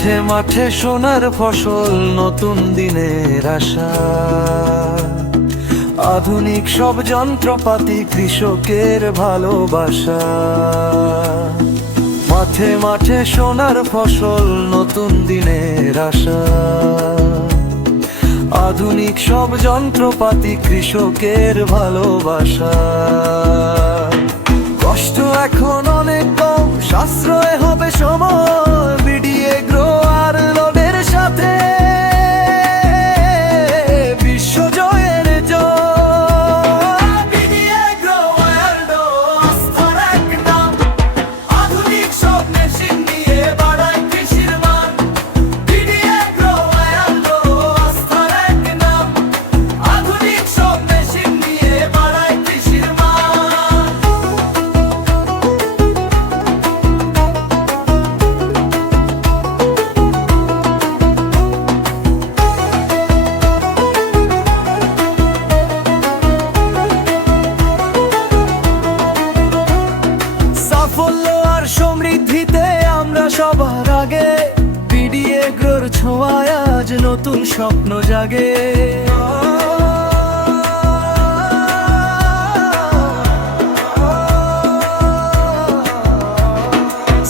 মাঠে মাঠে সোনার ফসল, নতুন দিনের আশা। আধুনিক সব যন্ত্রপাতি, কৃষকের ভালোবাসা। মাঠে মাঠে সোনার ফসল, নতুন দিনের আশা। আধুনিক সব যন্ত্রপাতি, কৃষকের ভালোবাসা। কষ্ট এখন অনেক কম, সাশ্রয় হবে সময়। বিডিএ গ্রো আর লোডের সাথে বিশ্বজয়ের জয়। বিডিএ গ্রো আর লোড আস্থার এক নাম। আধুনিক সব মেশিন নিয়ে বাড়ায় কৃষির মান। বিডিএ গ্রো আর লোড আস্থার এক নাম। আধুনিক সব মেশিন নিয়ে বাড়ায় কৃষির মান। সাফল্য আর সমৃদ্ধিতে আমরা সবার আগে। বিডিএ গ্রোর ছোঁয়ায় আজ নতুন স্বপ্ন জাগে।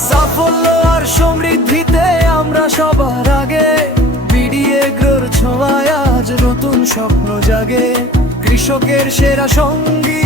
সাফল্য আর সমৃদ্ধিতে আমরা সবার আগে। বিডিএ গ্রোর ছোঁয়ায় আজ নতুন স্বপ্ন জাগে। কৃষকের সেরা সঙ্গী